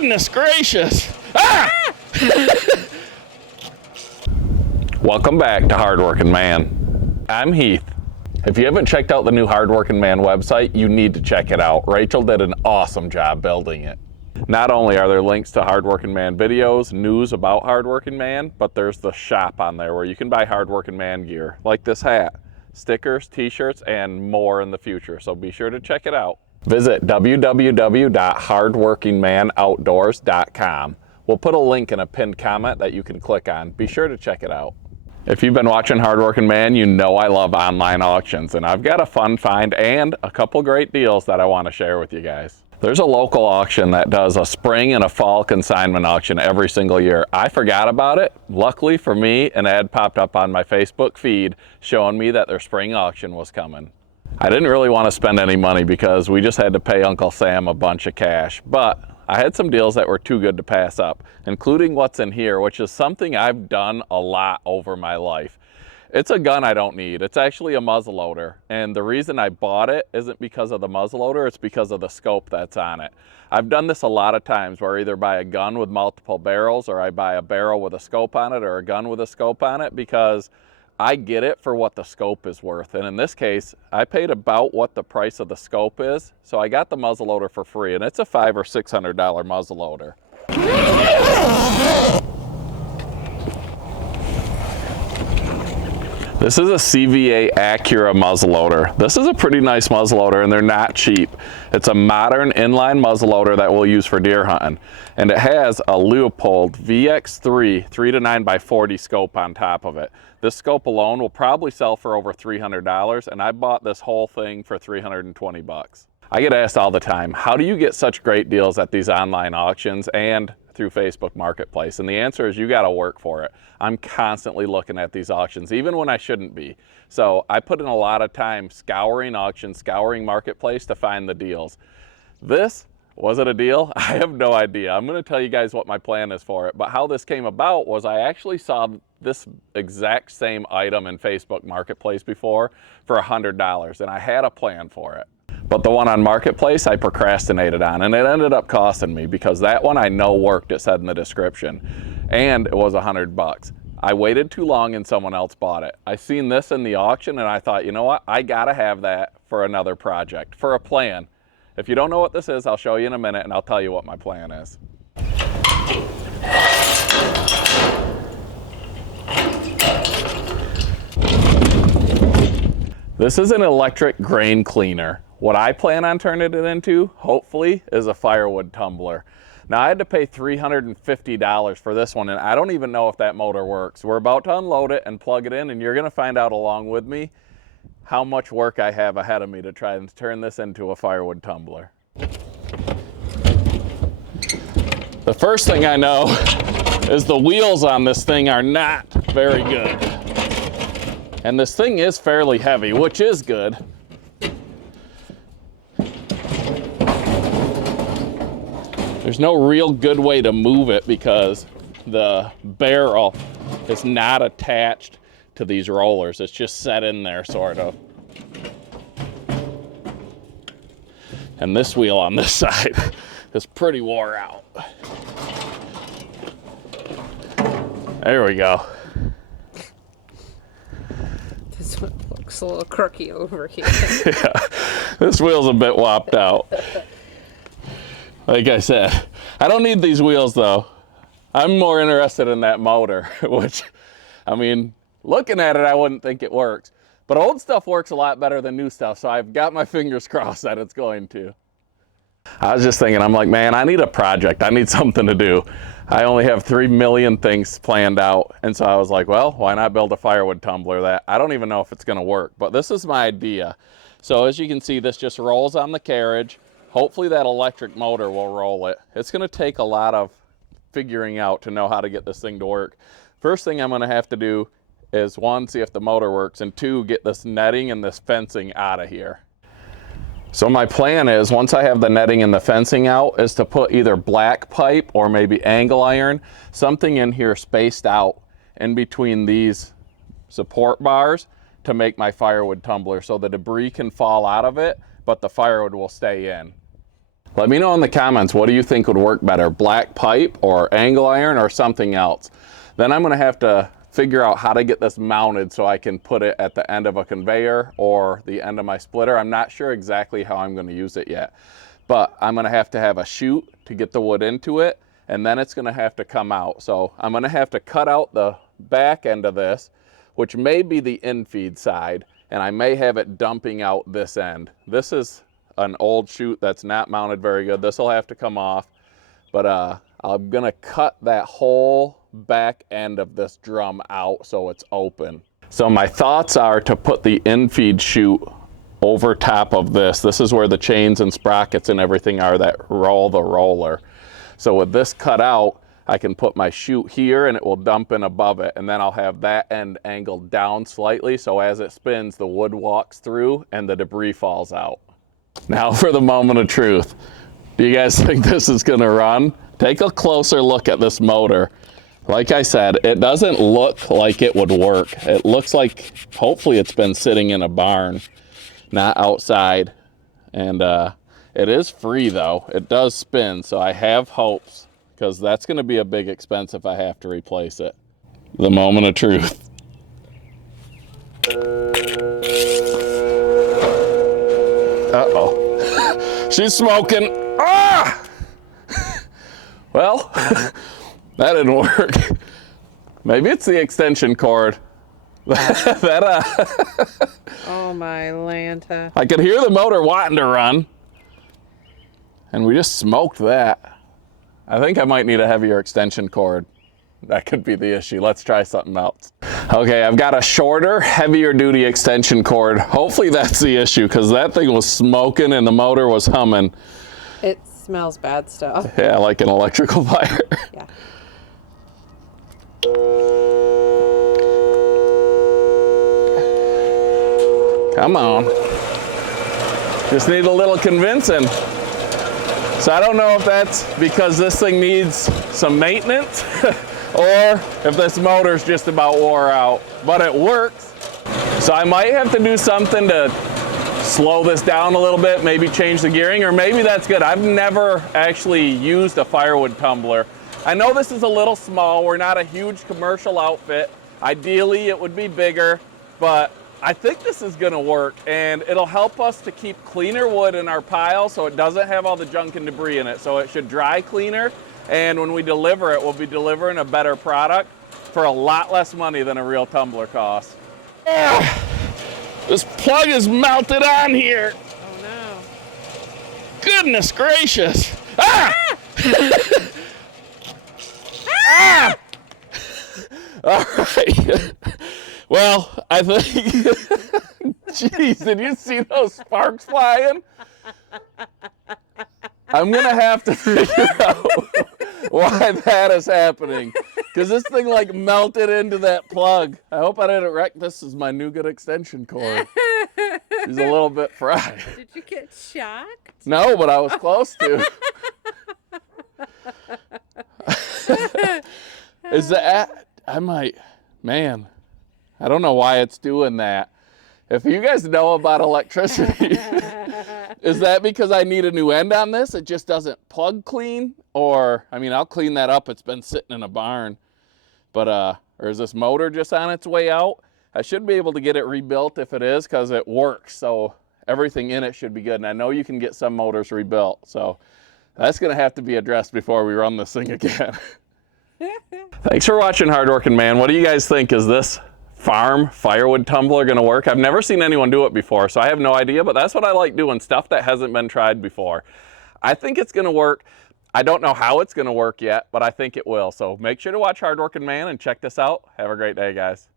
Goodness gracious. Ah! Welcome back to Hardworking Man. I'm Heath. If you haven't checked out the new Hardworking Man website, you need to check it out. Rachel did an awesome job building it. Not only are there links to Hardworking Man videos, news about Hardworking Man, but there's the shop on there where you can buy Hardworking Man gear, like this hat, stickers, t-shirts, and more in the future, so be sure to check it out. Visit www.hardworkingmanoutdoors.com. We'll put a link in a pinned comment that you can click on. Be sure to check it out. If you've been watching Hardworking Man, you know I love online auctions, and I've got a fun find and a couple great deals that I want to share with you guys. There's a local auction that does a spring and a fall consignment auction every single year. I forgot about it. Luckily for me, an ad popped up on my Facebook feed showing me that their spring auction was coming. I didn't really want to spend any money because we just had to pay Uncle Sam a bunch of cash, but I had some deals that were too good to pass up, including what's in here, which is something I've done a lot over my life. It's a gun I don't need. It's actually a muzzleloader, and the reason I bought it isn't because of the muzzleloader, it's because of the scope that's on it. I've done this a lot of times where I either buy a gun with multiple barrels or I buy a barrel with a scope on it or a gun with a scope on it because I get it for what the scope is worth. And in this case, I paid about what the price of the scope is. So I got the muzzleloader for free, and it's a $500 or $600 muzzleloader. This is a CVA Acura muzzleloader. This is a pretty nice muzzleloader, and they're not cheap. It's a modern inline muzzleloader that we'll use for deer hunting. And it has a Leupold VX3 3-9x40 scope on top of it. This scope alone will probably sell for over $300, and I bought this whole thing for 320 bucks. I get asked all the time, how do you get such great deals at these online auctions and through Facebook Marketplace? And the answer is you got to work for it. I'm constantly looking at these auctions, even when I shouldn't be. So I put in a lot of time scouring auctions, scouring Marketplace to find the deals. Was it a deal? I have no idea. I'm going to tell you guys what my plan is for it. But how this came about was I actually saw this exact same item in Facebook Marketplace before for $100, and I had a plan for it. But the one on Marketplace I procrastinated on, and it ended up costing me because that one I know worked, it said in the description, and it was $100. I waited too long and someone else bought it. I seen this in the auction and I thought, you know what, I gotta have that for another project, for a plan. If you don't know what this is, I'll show you in a minute and I'll tell you what my plan is. This is an electric grain cleaner. What I plan on turning it into, hopefully, is a firewood tumbler. Now, I had to pay $350 for this one, and I don't even know if that motor works. We're about to unload it and plug it in, and you're gonna find out along with me how much work I have ahead of me to try and turn this into a firewood tumbler. The first thing I know is the wheels on this thing are not very good. And this thing is fairly heavy, which is good. There's no real good way to move it because the barrel is not attached to these rollers. It's just set in there, sort of. And this wheel on this side is pretty wore out. There we go. This one looks a little crooky over here. Yeah, this wheel's a bit whopped out. Like I said, I don't need these wheels though. I'm more interested in that motor, which, I mean, looking at it, I wouldn't think it works. But old stuff works a lot better than new stuff, so I've got my fingers crossed that it's going to. I was just thinking, I'm like, man, I need a project. I need something to do. I only have 3 million things planned out. And so I was like, well, why not build a firewood tumbler that I don't even know if it's gonna work, but this is my idea. So as you can see, this just rolls on the carriage. Hopefully that electric motor will roll it. It's gonna take a lot of figuring out to know how to get this thing to work. First thing I'm gonna have to do is 1, see if the motor works, and 2, get this netting and this fencing out of here. So my plan is, once I have the netting and the fencing out, is to put either black pipe or maybe angle iron, something in here spaced out in between these support bars to make my firewood tumbler so the debris can fall out of it, but the firewood will stay in. Let me know in the comments, what do you think would work better, black pipe or angle iron or something else? Then I'm gonna have to figure out how to get this mounted so I can put it at the end of a conveyor or the end of my splitter. I'm not sure exactly how I'm gonna use it yet, but I'm gonna have to have a chute to get the wood into it, and then it's gonna have to come out. So I'm gonna have to cut out the back end of this, which may be the infeed side, and I may have it dumping out this end. This is an old chute that's not mounted very good. This will have to come off, but I'm gonna cut that whole back end of this drum out so it's open. So my thoughts are to put the infeed chute over top of this. This is where the chains and sprockets and everything are that roll the roller. So with this cut out, I can put my chute here and it will dump in above it, and then I'll have that end angled down slightly so as it spins, the wood walks through and the debris falls out. Now for the moment of truth. Do you guys think this is gonna run? Take a closer look at this motor. Like I said, it doesn't look like it would work. It looks like hopefully it's been sitting in a barn, not outside. And it is free though. It does spin, so I have hopes, because that's gonna be a big expense if I have to replace it. The moment of truth. Uh-oh. She's smoking. Ah! Well, that didn't work. Maybe it's the extension cord. Oh my Lanta. I could hear the motor wanting to run, and we just smoked that. I think I might need a heavier extension cord. That could be the issue. Let's try something else. Okay, I've got a shorter, heavier duty extension cord. Hopefully that's the issue, because that thing was smoking and the motor was humming. It smells bad stuff. Yeah, like an electrical fire. Yeah. Come on. Just need a little convincing. So I don't know if that's because this thing needs some maintenance or if this motor's just about wore out, but it works. So I might have to do something to slow this down a little bit, maybe change the gearing, or maybe that's good. I've never actually used a Firewood Tumbler. I know this is a little small. We're not a huge commercial outfit. Ideally, it would be bigger, but I think this is gonna work, and it'll help us to keep cleaner wood in our pile so it doesn't have all the junk and debris in it. So it should dry cleaner, and when we deliver it, we'll be delivering a better product for a lot less money than a real tumbler costs. This plug is melted on here. Oh no. Goodness gracious. Ah! Ah! All right. Well, I think, jeez, did you see those sparks flying? I'm gonna have to figure out why that is happening, because this thing like melted into that plug. I hope I didn't wreck this as my nougat extension cord. She's a little bit fried. Did you get shocked? No, but I was close to. Is that, I might, man, I don't know why it's doing that. If you guys know about electricity, is that because I need a new end on this? It just doesn't plug clean? Or, I mean, I'll clean that up. It's been sitting in a barn. But, or is this motor just on its way out? I should be able to get it rebuilt if it is, because it works. So everything in it should be good. And I know you can get some motors rebuilt. So that's going to have to be addressed before we run this thing again. Thanks for watching, Hardworking Man. What do you guys think? Is this farm Firewood Tumbler gonna work? I've never seen anyone do it before, so I have no idea, but that's what I like doing, stuff that hasn't been tried before. I think it's gonna work. I don't know how it's gonna work yet, but I think it will. So make sure to watch Hardworking Man and check this out. Have a great day, guys.